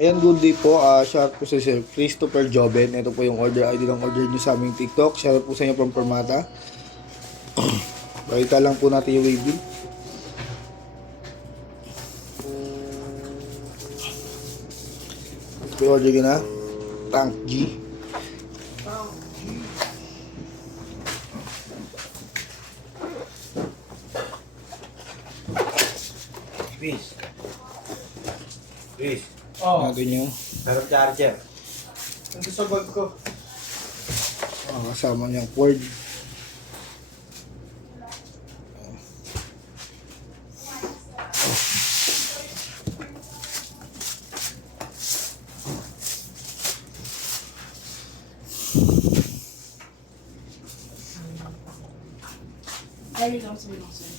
Ayan, good day po. Shout po sa Sir Christopher Joben. Ito po yung order ID ng order nyo sa aming TikTok. Shout po sa inyo from Permata. Bakita lang po natin yung wave bill. Ito po yung order nyo na. Tank G. Chris, Natin yung sarap charger. Nandun sa bag ko. kasama niyang cord. Dali lang sa mga sir.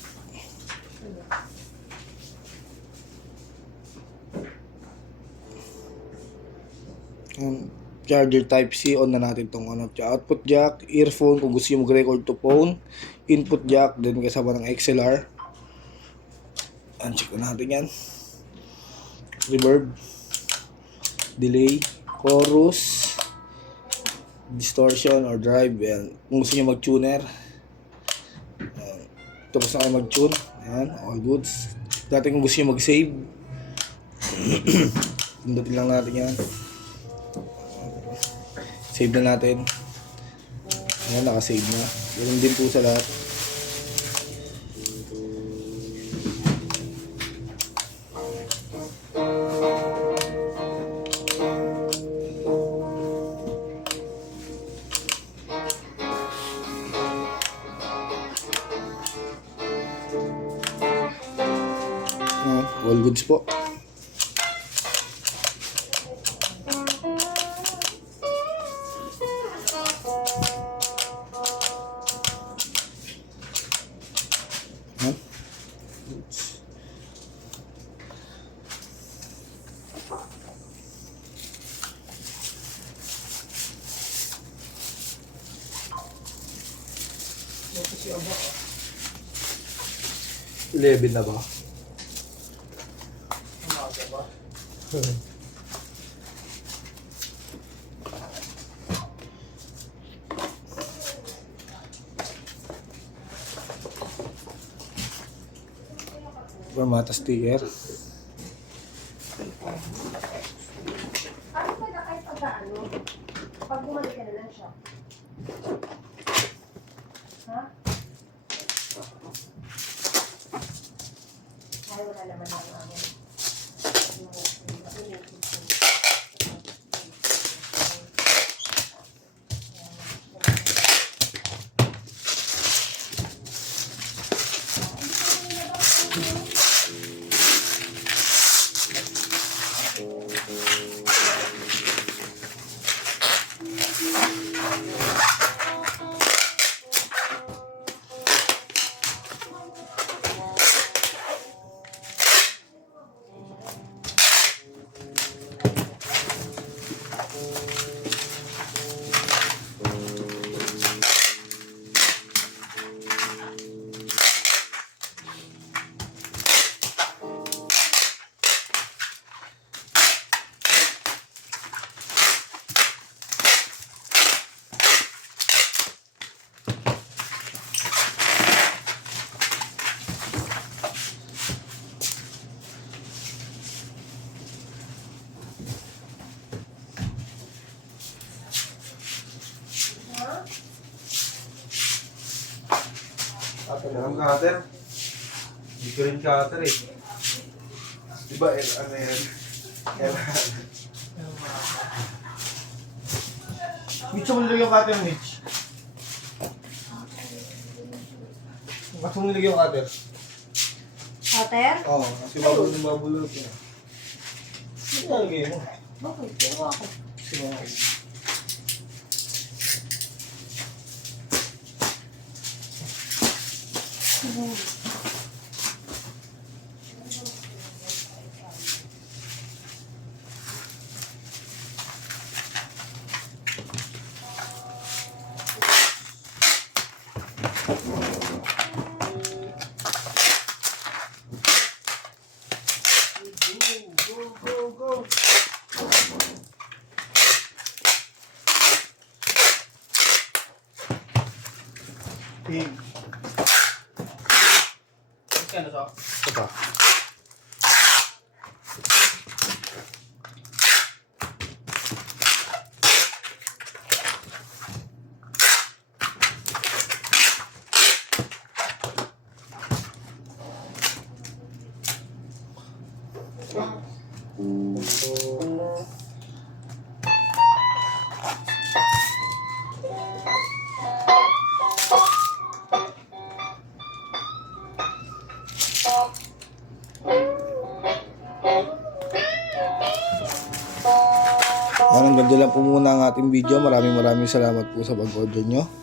Charger type C, on na natin tong output jack, earphone kung gusto nyo mag-record to phone, input jack, then kasama ng XLR. Check na natin yan. Reverb, delay, chorus, distortion or drive. Yan. Kung gusto nyo mag-tuner, tapos na kayo mag-tune. Ayan, all goods. Dati kung gusto nyo mag-save, pindutin lang natin yan. Save na natin. Ayan, naka-save na. Ganun din po sa lahat. All goods po. Ayan. Ito si Aba. 11 na ba? Umaga ba? Permata sticker. Ano ba na kahit pagkaano? Pag bumalik ka na lang siya. Ha? Ay, wala naman lang ako. Ang cutter. Hindi ko rin cutter eh. Diba, ano yan? Mitch, ako nilagay yung cutter, Mitch. Bakit mo nilagay yung cutter? Cutter? Oo, kasi babulot yun. Ano nilagay mo? Bakit? Ewa ako. Sino ako? Go, go, go. Hing. Kano sa? Ito pa. Hanggang dyan lang po muna ang ating video. Maraming salamat po sa pag-order nyo.